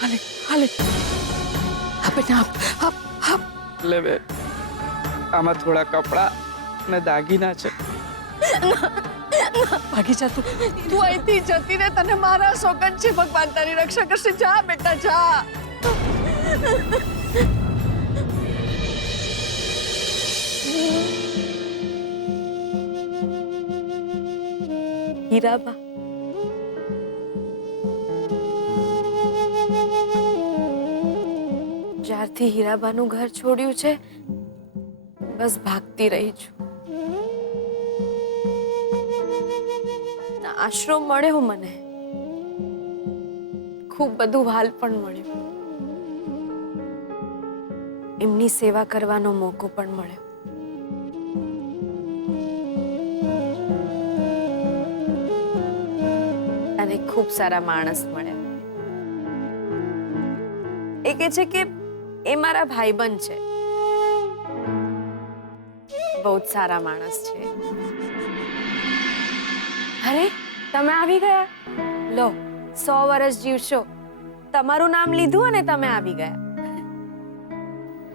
હાલે હાલે બેટા લે બે આમાં થોડા કપડા ને દાગીના છે. ભાગી જા તું અહીંથી જતી રે. તને મારા સોગન છે. ભગવાન તારી રક્ષા કરશે. જા બેટા જા. હીરાબા જ્યારથી હીરાબાનું ઘર છોડ્યું છે બસ ભાગતી રહી છું. આશરો મળ્યો મને, ખૂબ બધું વાલ પણ મળ્યું, એમની સેવા કરવાનો મોકો પણ મળ્યો. અને ખૂબ સારા માણસ મળ્યા. એ કહે છે કે એ મારા ભાઈબંધ છે, બહુ જ સારા માણસ છે. અરે તમે આવી ગયા. લો 100 વર્ષ જીવશો. તમારું નામ લીધું અને તમે આવી ગયા.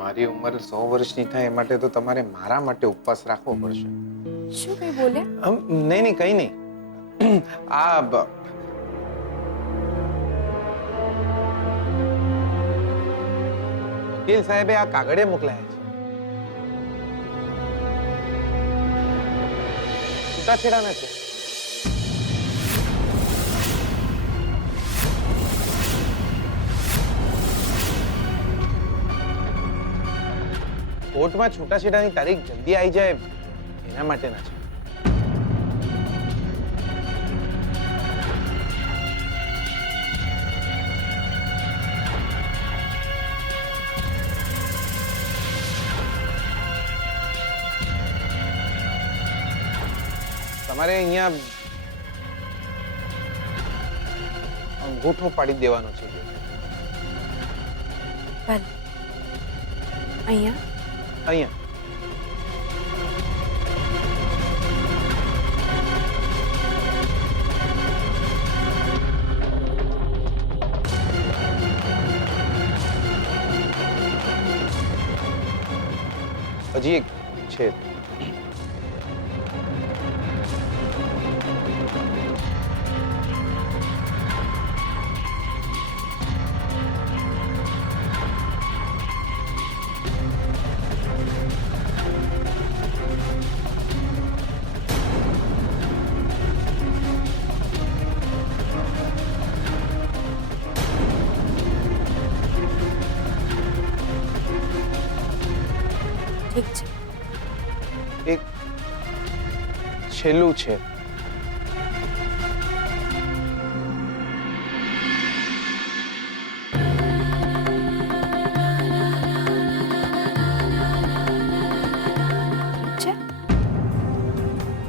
મારી ઉંમર 100 વર્ષની થાય એ માટે તો તમારે મારા માટે ઉપવાસ રાખવો પડશે. શું કઈ બોલ્યા? નહીં નહીં કઈ નહીં. આ વકીલ સાહેબે આ કાગળે મોકલાયા છે. છૂટાછેડાના છે. કોર્ટમાં છૂટાછેડાની તારીખ જલ્દી આવી જાય એના માટેના છે. તમારે અહીંયા અંગૂઠો પાડી દેવાનો છે. ભલે અહીંયા અહીંયા હજી એક છે. ઠીક છે. એક છેલ્લું છે.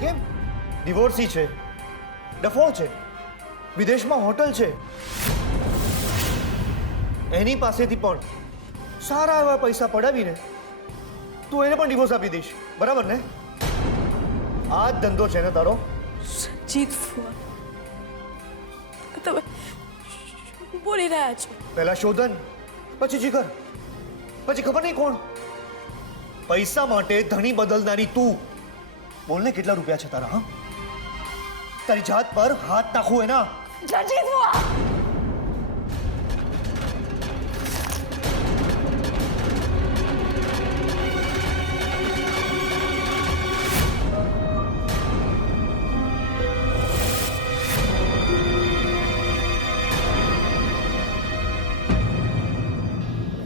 કેમ ડિવોર્સી છે, ડફો છે, વિદેશમાં હોટલ છે, એની પાસેથી પણ સારા એવા પૈસા પડાવીને તું એને પણ ડિવોર્સ આપી દઈશ, બરાબર ને? આ જ ધંધો છે ને તારો? જીત ફુવા તમે શું બોલી રહ્યા છો? પહેલા શોધન, પછી જીગર, પછી ખબર નહીં કોણ. પૈસા માટે ધણી બદલનારી તું. બોલને કેટલા રૂપિયા છે તારા? હા, તારી જાત પર હાથ નાખું એના. જીત ફુવા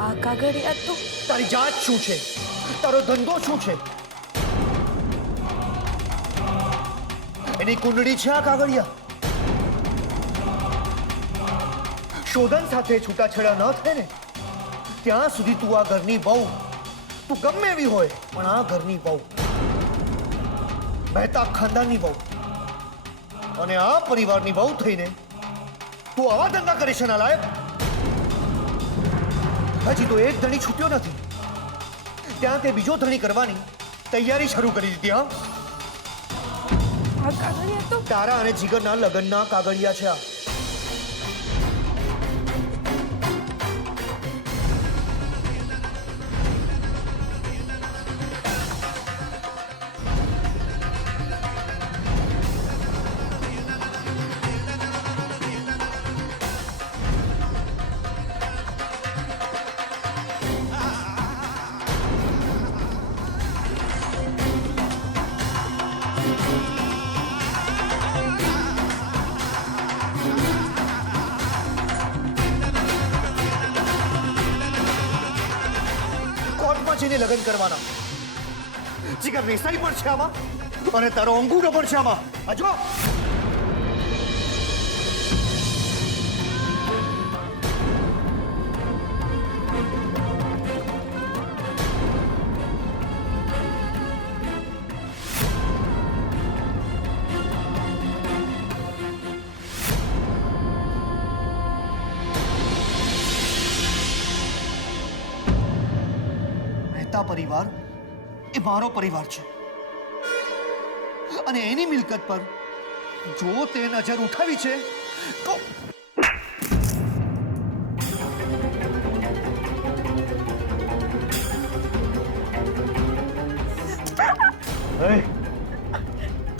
આ કાગળિયા તો તારી જાત શું છે? તારો ધંધો શું છે? એની કુંડળી છે આ કાગળિયા. શોધન સાથે છૂટાછેડા ન થાય ને ત્યાં સુધી તું આ ઘરની બહુ, તું ગમે એવી હોય પણ આ ઘરની બહુ, મહેતા ખાનદાનની બહુ અને આ પરિવારની બહુ થઈને તું આવા ધંધા કરે છે નાલાયક. હજી તો એક ધણી છૂટ્યો નથી, ત્યાં તે બીજો ધણી કરવાની તૈયારી શરૂ કરી દીધી. હા, આ કાગળિયા તો તારા અને જીગરના લગ્નના કાગળિયા છે આ. જઈને લગ્ન કરવાના. જીગર વેસાઈ પણ છે આમાં અને તારો અંગૂઠો પણ છે આમાં. આ જો મહેતા પરિવાર એ મારો પરિવાર છે અને એની મિલકત પર જો તે નજર ઉઠાવી છે તો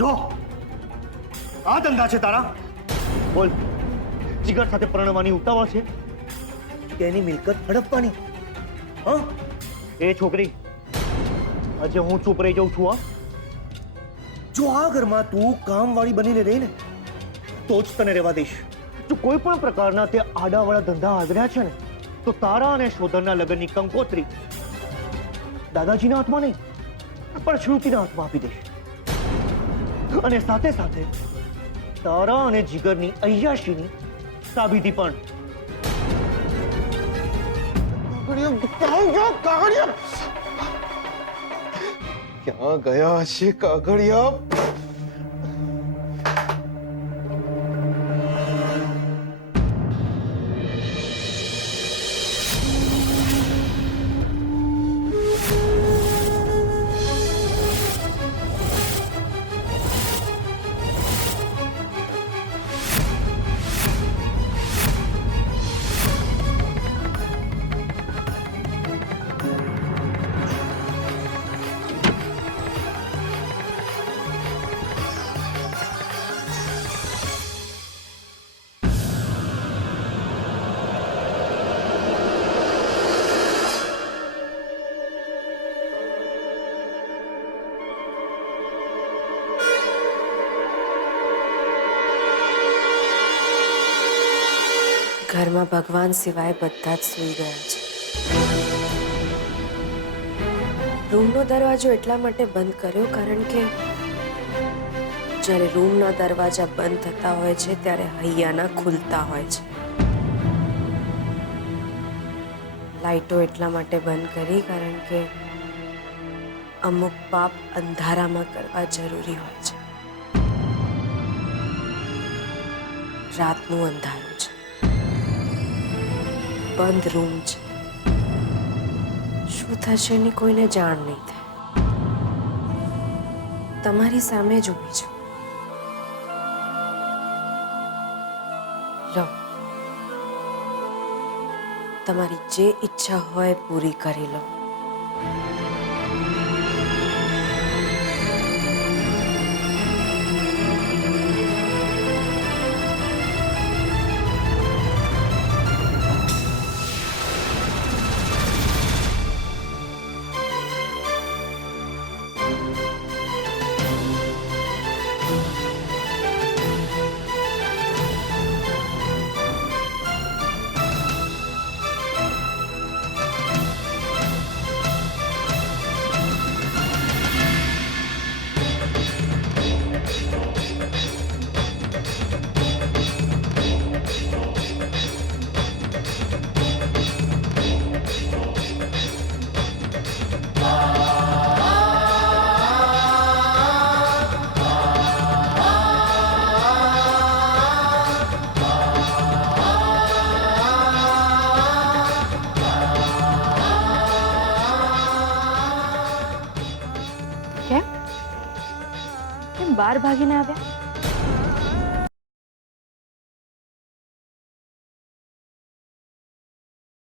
જો આ ધંધા છે તારા. બોલ, જીગર સાથે પરણવાની ઉતાવળ છે કે એની મિલકત હડપવાની? હા એ છોકરી, આજે હું ચૂપ રહી જાઉં છું. હા, જો આ ઘરમાં તું કામવાળી બનીને રહી ને તો જ તને રહેવા દઈશ. જો કોઈ પણ પ્રકારના તે આડાવાળા ધંધા આદર્યા છે ને તો તારા અને શોધનના લગ્નની કંકોત્રી દાદાજીના હાથમાં નહીં પણ શ્રુતિના હાથમાં આપી દઈશ. અને સાથે સાથે તારા અને જીગરની અય્યાશીની સાબિતી પણ. ક્યાં ગયા છે કાગળિયા? ઘરમાં ભગવાન સિવાય બધા જ સૂઈ ગયા છે. રૂમનો દરવાજો એટલા માટે બંધ કર્યો કારણ કે જ્યારે રૂમના દરવાજા બંધ થતા હોય છે ત્યારે હૈયાના ખુલતા હોય છે. લાઈટો એટલા માટે બંધ કરી કારણ કે અમુક પાપ અંધારામાં કરવા જરૂરી હોય છે. રાતનું અંધારું છે, બંધ રૂમ છે, શું થશે એની કોઈને જાણ નહીં થાય. તમારી સામે જ ઊભી છું. લો, તમારી જે ઈચ્છા હોય પૂરી કરી લો. કેમ બહાર ભાગીને આવ્યા?